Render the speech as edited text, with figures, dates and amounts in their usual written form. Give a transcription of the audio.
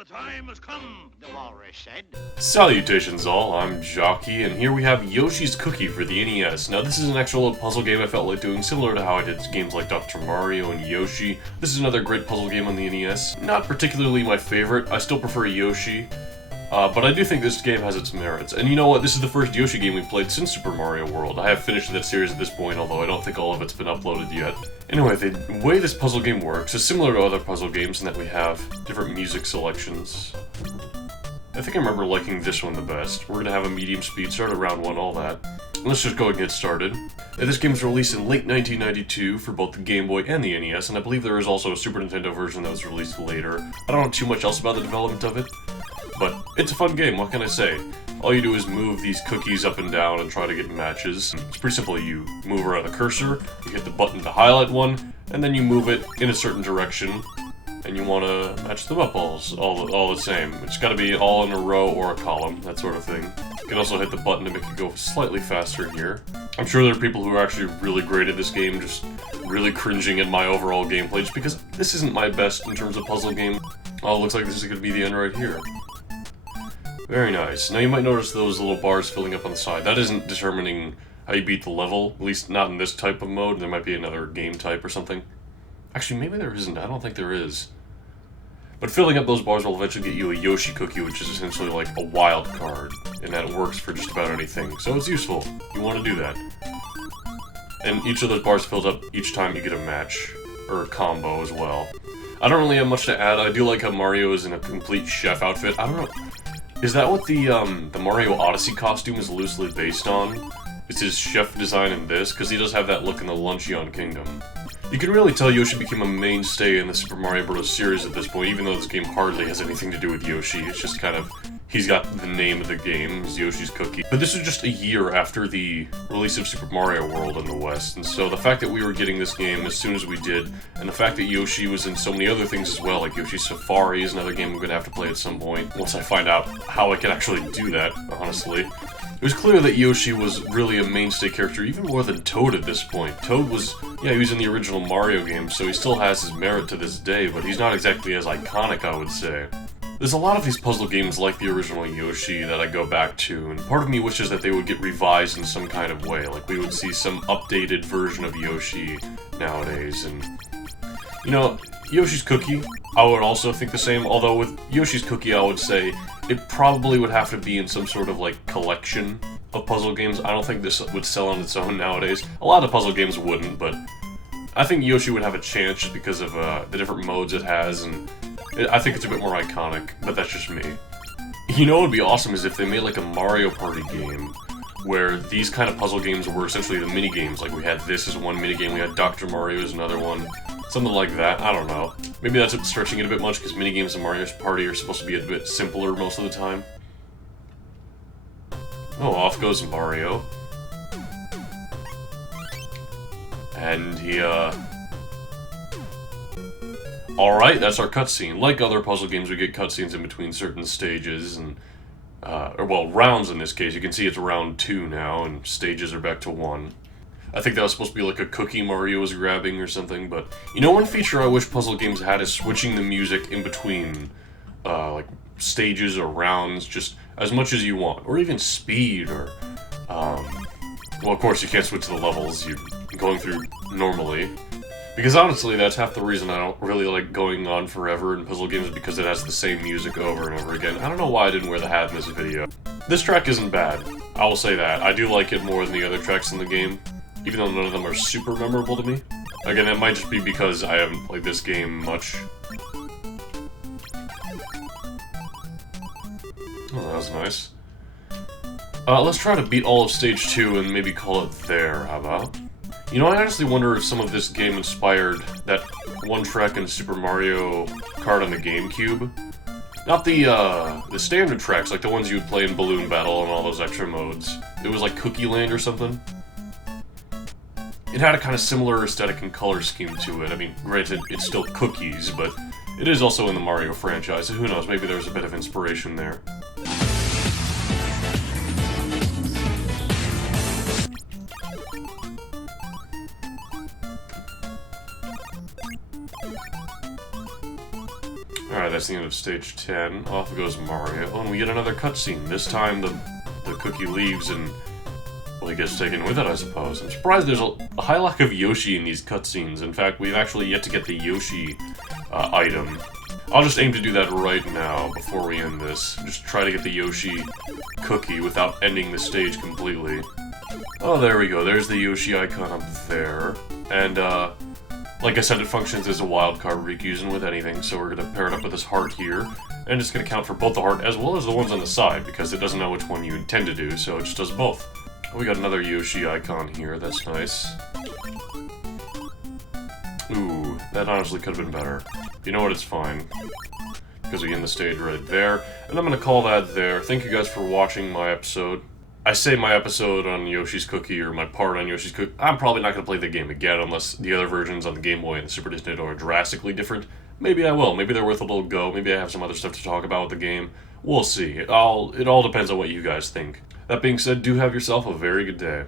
the time has come, the walrus said. Salutations all, I'm Jockey, and here we have Yoshi's Cookie for the NES. Now this is an actual puzzle game I felt like doing, similar to how I did games like Dr. Mario and Yoshi. This is another great puzzle game on the NES. Not particularly my favorite, I still prefer Yoshi. But I do think this game has its merits. And you know what, this is the first Yoshi game we've played since Super Mario World. I have finished that series at this point, although I don't think all of it's been uploaded yet. Anyway, the way this puzzle game works is similar to other puzzle games in that we have different music selections. I think I remember liking this one the best. We're gonna have a medium speed, start at round 1, all that. Let's just go and get started. This game was released in late 1992 for both the Game Boy and the NES, and I believe there is also a Super Nintendo version that was released later. I don't know too much else about the development of it, but it's a fun game, what can I say? All you do is move these cookies up and down and try to get matches. It's pretty simple. You move around the cursor, you hit the button to highlight one, and then you move it in a certain direction, and you want to match them up all the same. It's got to be all in a row or a column, that sort of thing. You can also hit the button to make it go slightly faster here. I'm sure there are people who are actually really great at this game, just really cringing at my overall gameplay, just because this isn't my best in terms of puzzle game. Oh, it looks like this is going to be the end right here. Very nice. Now you might notice those little bars filling up on the side. That isn't determining how you beat the level, at least not in this type of mode. There might be another game type or something. Actually, maybe there isn't. I don't think there is. But filling up those bars will eventually get you a Yoshi cookie, which is essentially like a wild card, and that works for just about anything. So it's useful. You want to do that. And each of those bars fills up each time you get a match, or a combo as well. I don't really have much to add. I do like how Mario is in a complete chef outfit. I don't know. Is that what the Mario Odyssey costume is loosely based on? Is his chef design in this? Because he does have that look in the Luncheon Kingdom. You can really tell Yoshi became a mainstay in the Super Mario Bros. Series at this point, even though this game hardly has anything to do with Yoshi. It's just kind of, he's got the name of the game, it's Yoshi's Cookie. But this was just a year after the release of Super Mario World in the West, and so the fact that we were getting this game as soon as we did, and the fact that Yoshi was in so many other things as well, like Yoshi's Safari is another game I'm going to have to play at some point, once I find out how I can actually do that, honestly. It was clear that Yoshi was really a mainstay character, even more than Toad at this point. Toad was, yeah, he was in the original Mario game, so he still has his merit to this day, but he's not exactly as iconic, I would say. There's a lot of these puzzle games like the original Yoshi that I go back to, and part of me wishes that they would get revised in some kind of way, like we would see some updated version of Yoshi nowadays, and... You know, Yoshi's Cookie, I would also think the same, although with Yoshi's Cookie I would say it probably would have to be in some sort of, like, collection of puzzle games. I don't think this would sell on its own nowadays. A lot of puzzle games wouldn't, but I think Yoshi would have a chance just because of the different modes it has, and I think it's a bit more iconic, but that's just me. You know what would be awesome is if they made, like, a Mario Party game where these kind of puzzle games were essentially the mini-games. Like, we had this as one mini-game, we had Dr. Mario as another one. Something like that, I don't know. Maybe that's stretching it a bit much, because minigames in Mario's Party are supposed to be a bit simpler most of the time. Oh, off goes Mario. And he, Alright, that's our cutscene. Like other puzzle games, we get cutscenes in between certain stages, and... or, well, rounds in this case. You can see it's round 2 now, and stages are back to 1. I think that was supposed to be like a cookie Mario was grabbing or something, but... You know, one feature I wish puzzle games had is switching the music in between, like, stages or rounds, just as much as you want. Or even speed, or, well, of course, you can't switch the levels you're going through normally. Because honestly, that's half the reason I don't really like going on forever in puzzle games, because it has the same music over and over again. I don't know why I didn't wear the hat in this video. This track isn't bad, I will say that. I do like it more than the other tracks in the game, even though none of them are super memorable to me. Again, that might just be because I haven't played this game much. Oh, that was nice. Let's try to beat all of Stage 2 and maybe call it there, how about? You know, I honestly wonder if some of this game inspired that one track in Super Mario Kart on the GameCube. Not the standard tracks, like the ones you would play in Balloon Battle and all those extra modes. It was like Cookie Land or something. It had a kind of similar aesthetic and color scheme to it. I mean, granted, it's still cookies, but it is also in the Mario franchise, so who knows, maybe there's a bit of inspiration there. Alright, that's the end of stage 10. Off goes Mario, and we get another cutscene. This time the cookie leaves and, well, he gets taken with it, I suppose. I'm surprised there's a high lack of Yoshi in these cutscenes. In fact, we've actually yet to get the Yoshi item. I'll just aim to do that right now before we end this. Just try to get the Yoshi cookie without ending the stage completely. Oh, there we go. There's the Yoshi icon up there. And, like I said, it functions as a wildcard we can use with anything, so we're going to pair it up with this heart here. And it's going to count for both the heart as well as the ones on the side, because it doesn't know which one you intend to do, so it just does both. We got another Yoshi icon here, that's nice. Ooh, that honestly could have been better. You know what, it's fine. Because we end the stage right there. And I'm going to call that there. Thank you guys for watching my episode. I say my episode on Yoshi's Cookie, or my part on Yoshi's Cookie. I'm probably not going to play the game again unless the other versions on the Game Boy and the Super Nintendo are drastically different. Maybe I will. Maybe they're worth a little go. Maybe I have some other stuff to talk about with the game. We'll see. It all depends on what you guys think. That being said, do have yourself a very good day.